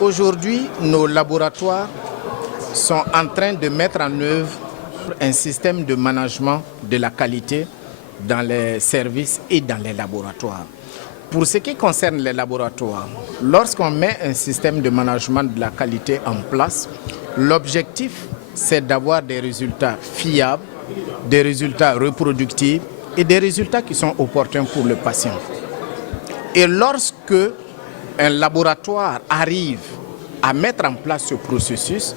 Aujourd'hui, nos laboratoires sont en train de mettre en œuvre un système de management de la qualité dans les services et dans les laboratoires. Pour ce qui concerne les laboratoires, lorsqu'on met un système de management de la qualité en place, l'objectif, c'est d'avoir des résultats fiables, des résultats reproductibles et des résultats qui sont opportuns pour le patient. Et lorsque un laboratoire arrive à mettre en place ce processus,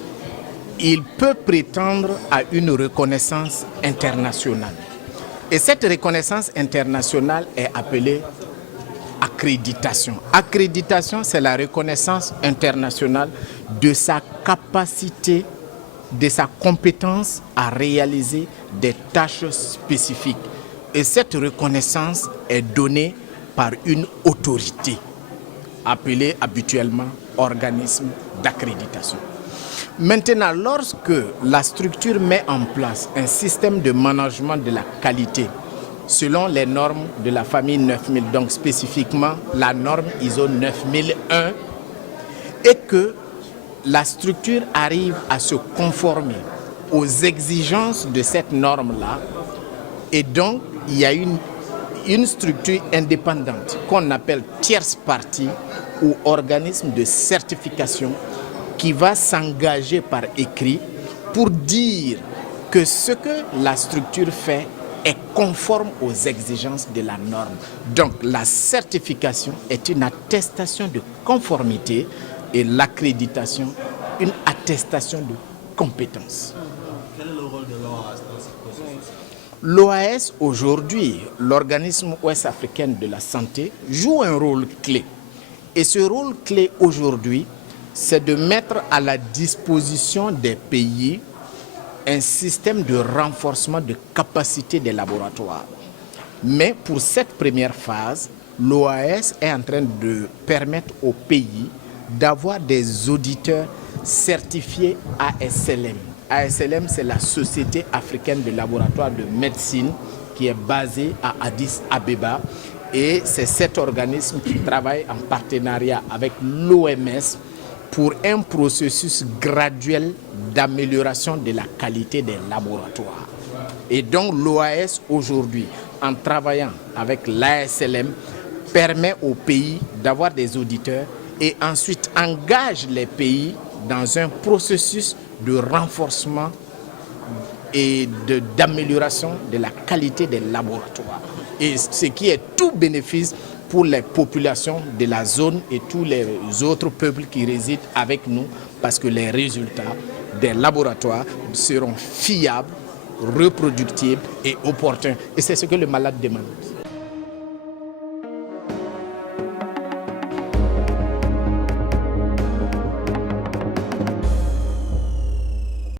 il peut prétendre à une reconnaissance internationale. Et cette reconnaissance internationale est appelée accréditation. Accréditation, c'est la reconnaissance internationale de sa capacité, de sa compétence à réaliser des tâches spécifiques. Et cette reconnaissance est donnée par une autorité, appelée habituellement organisme d'accréditation. Maintenant, lorsque la structure met en place un système de management de la qualité selon les normes de la famille 9000, donc spécifiquement la norme ISO 9001, et que la structure arrive à se conformer aux exigences de cette norme-là, et donc il y a une structure indépendante qu'on appelle tierce partie ou organisme de certification qui va s'engager par écrit pour dire que ce que la structure fait est conforme aux exigences de la norme. Donc la certification est une attestation de conformité et l'accréditation une attestation de compétence. Quel est le rôle de l'OAS dans ce processus? L'OAS aujourd'hui, l'organisme ouest-africain de la santé, joue un rôle clé. Et ce rôle clé aujourd'hui, c'est de mettre à la disposition des pays un système de renforcement de capacité des laboratoires. Mais pour cette première phase, l'OAS est en train de permettre aux pays d'avoir des auditeurs certifiés ASLM. ASLM, c'est la Société africaine de laboratoire de médecine qui est basée à Addis Abeba. Et c'est cet organisme qui travaille en partenariat avec l'OMS pour un processus graduel d'amélioration de la qualité des laboratoires. Et donc l'OAS aujourd'hui, en travaillant avec l'ASLM, permet aux pays d'avoir des auditeurs et ensuite engage les pays dans un processus de renforcement et d'amélioration de la qualité des laboratoires. Et ce qui est tout bénéfice pour les populations de la zone et tous les autres peuples qui résident avec nous, parce que les résultats des laboratoires seront fiables, reproductibles et opportuns. Et c'est ce que le malade demande.